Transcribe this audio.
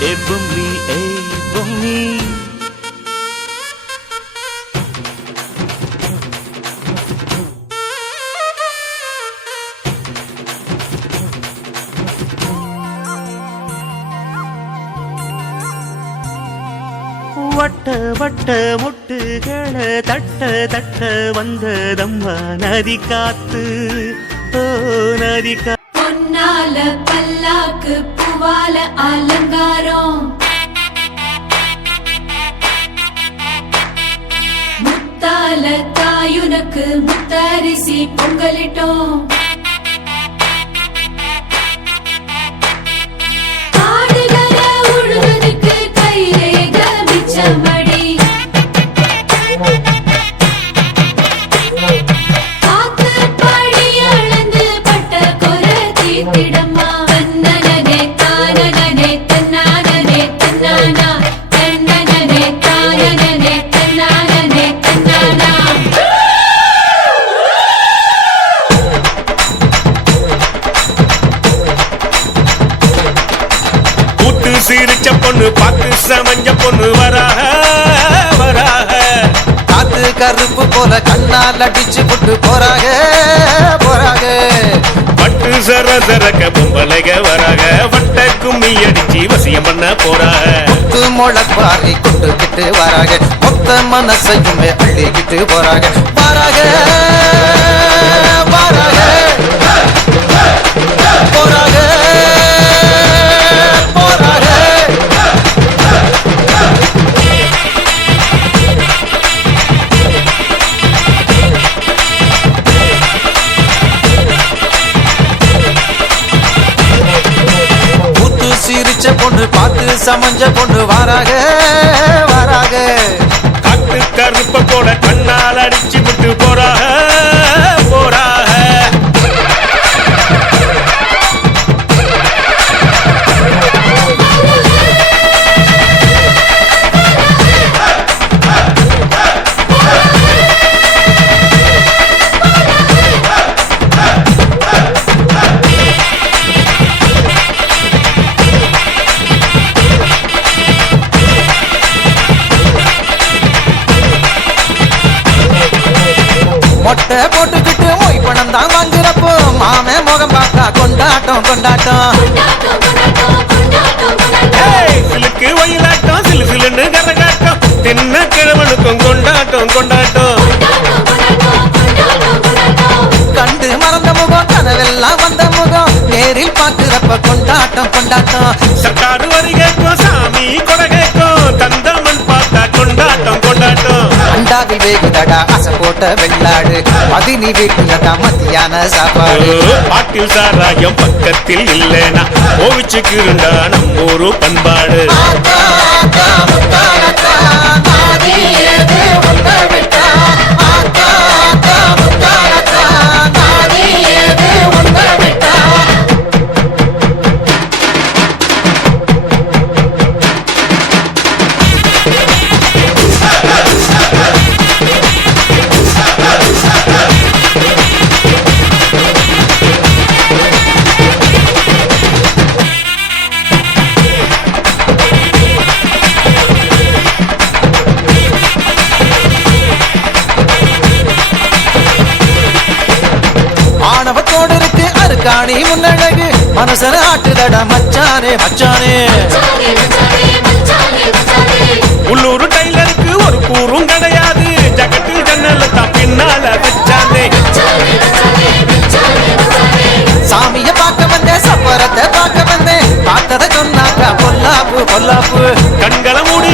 ஏ பொம்மி ஏ பொம்மி வட்ட வட்ட முட்டுகளை தட்ட தட்ட வந்ததம்மா நதி காத்து ஓ நதி பொன்னால பல்லாக்கு பூவால அலங்காரம் முத்தால தாயுனக்கு முத்தரிசி பொங்கலிட்டோம் மடி காத்து படி அளந்து பட்ட கொர தீத்திடம்மா தன்னனே தானனே தன்னானே தன்னானா தன்னனே தானனே தன்னானே தன்னானா கூத்து சிரிச்ச பொண்ணு பார்த்து சமஞ்ச பொண்ணு வராக வராக காத்து கருப்பு போல கண்ணால் அடிச்சு புட்டு போறாக போறாக பட்டு சர சரக்க பொம்பளைக வராக வட்ட கும்மி அடிச்சு வசியம் பண்ண போறாக முத்து முளப்பாரி கொண்டுகிட்டு வராக மொத்த மனசையுமே அள்ளிக்கிட்டு போறாக வராக வராக போறாக பொண்ணு பார்த்து சமஞ்ச பொண்ணு வராக வராக காத்து கருப்ப போல கண்ணால் அடிச்சு விட்டு போறாக போறாக மொட்டை போட்டுக்கிட்டு மொய் பணம் தான் வாங்குறப்போ மாமே முகம் பார்த்தா கொண்டாட்டம் கொண்டாட்டம் சிலுக்கு வயலாட்டம் சிலு சிலுன்னு கரகாட்டம் தின்ன கிழவனுக்கும் கொண்டாட்டம் கொண்டாட்டம் கண்டு மறந்த முகம் கனவெல்லாம் வந்த முகம் நேரில் பார்க்கிறப்ப கொண்டாட்டம் கொண்டாட்டம் சர்க்காரு வரி கேட்கும் சாமி கொடை கேட்கும் தந்தமன் பார்த்தா கொண்டாட்டம் கொண்டாட்டம் அண்டாவில் வேகுதடா அசை போட்ட வெள்ளாடு பதினி வீட்டுல தான் மத்தியான சாப்பாடு பாட்டில் சாராயம் பக்கத்தில் இல்லைனா ஓவிச்சுக்கிருண்டா நம்ம ஊரு பண்பாடு ஆணவத்தோடு இருக்கு அருக்காணி முன்னழகு மனசன ஆட்டுதடா மச்சானே மச்சானே உள்ளூர் டைலருக்கு ஒரு கூறும் கிடையாது ஜகத்தில் ஜன்னல தான் பின்னால வச்சானே சாமிய பார்க்க வந்தேன் சப்பரத்தை பார்க்க வந்தேன் பார்த்தத சொன்னாக்கா பொல்லாப்பு பொல்லாப்பு கண்களை மூடி